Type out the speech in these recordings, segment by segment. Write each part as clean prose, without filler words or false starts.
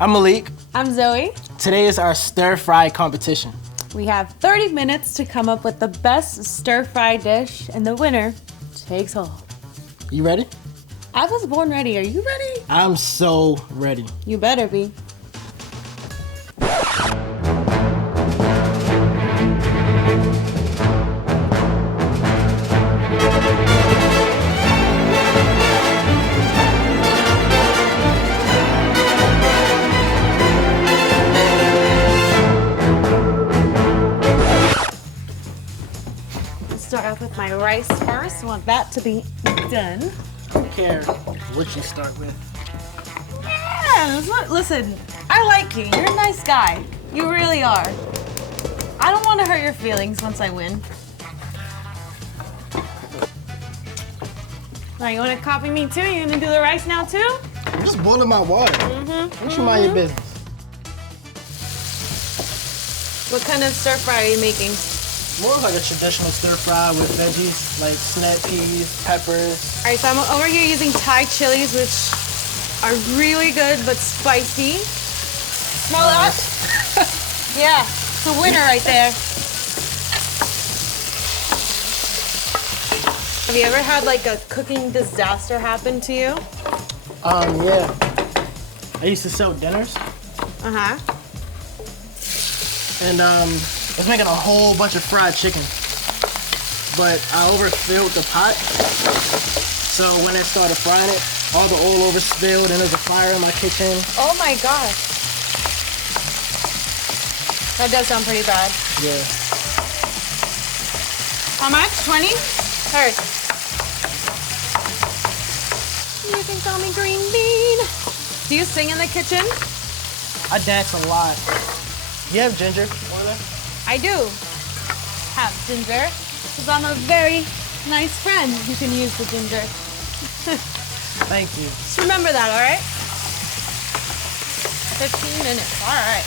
I'm Malik. I'm Zoe. Today is our stir-fry competition. We have 30 minutes to come up with the best stir-fry dish, and the winner takes all. You ready? I was born ready. Are you ready? I'm so ready. You better be. Start off with my rice first. Want that to be done. I don't care what you start with. Yeah, listen, I like you. You're a nice guy. You really are. I don't want to hurt your feelings once I win. Now, you want to copy me too? You gonna do the rice now too? I'm just boiling my water. Don't you mind your business? What kind of stir fry are you making? More of like a traditional stir fry with veggies like snap peas, peppers. All right, so I'm over here using Thai chilies, which are really good but spicy. Smell that? Yeah, it's a winner right there. Have you ever had like a cooking disaster happen to you? Yeah. I used to sell dinners. Uh-huh. And I was making a whole bunch of fried chicken, but I overfilled the pot. So when I started frying it, all the oil overspilled and there's a fire in my kitchen. Oh my gosh. That does sound pretty bad. Yeah. How much? 20? Hurry. You can call me Green Bean. Do you sing in the kitchen? I dance a lot. You have ginger? I do have ginger, because I'm a very nice friend. You can use the ginger. Thank you. Just remember that, all right? 15 minutes, all right.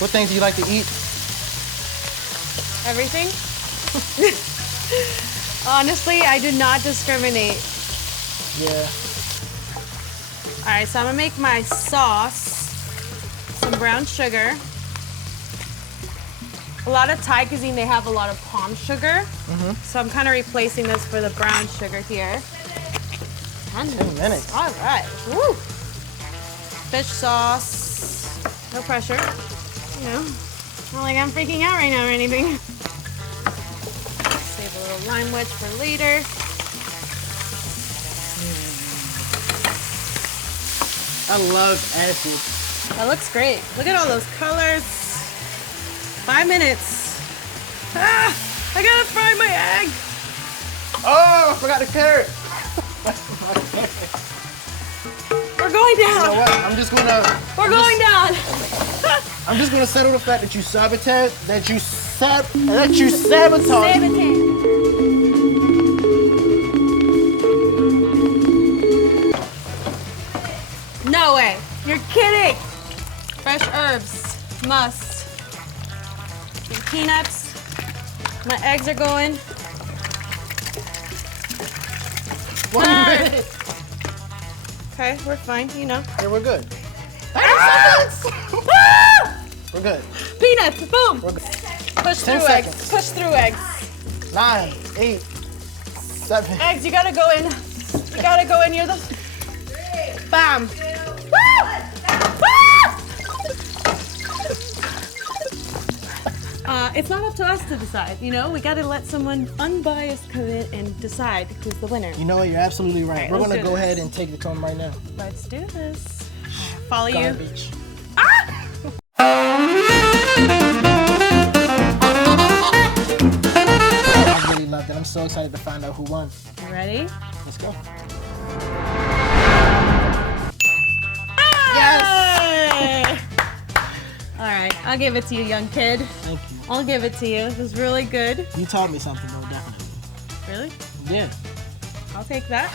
What things do you like to eat? Everything? Honestly, I do not discriminate. Yeah. All right, so I'm gonna make my sauce. Some brown sugar. A lot of Thai cuisine, they have a lot of palm sugar. So I'm kind of replacing this for the brown sugar here. 10 minutes. All right. Woo. Fish sauce. No pressure. You know, not like I'm freaking out right now or anything. Save a little lime wedge for later. I love acid. That looks great. Look at all those colors. 5 minutes. Ah, I gotta fry my egg. Oh, I forgot the carrot. We're going down. You know what? I'm just gonna settle the fact that you sabotage. No way. You're kidding. Fresh herbs. Must. Some peanuts. My eggs are going. 1 minute. Okay, we're fine, you know. Yeah, we're good. Ah! We're good. Peanuts, boom. We're good. Push 10 through eggs. seconds. Push through eggs. 9, 8, 7. Eggs, you gotta go in. You gotta go in. You're the. Bam. Woo! It's not up to us to decide, you know? We gotta let someone unbiased come in and decide who's the winner. You know what? You're absolutely right. All right, We're let's gonna do go this. ahead and take it to him right now. Let's do this. Follow you. Garbage. Ah! I really loved it. I'm so excited to find out who won. You ready? Let's go. Yes! All right, I'll give it to you, young kid. Thank you. I'll give it to you. It was really good. You taught me something though, definitely. Really? Yeah. I'll take that.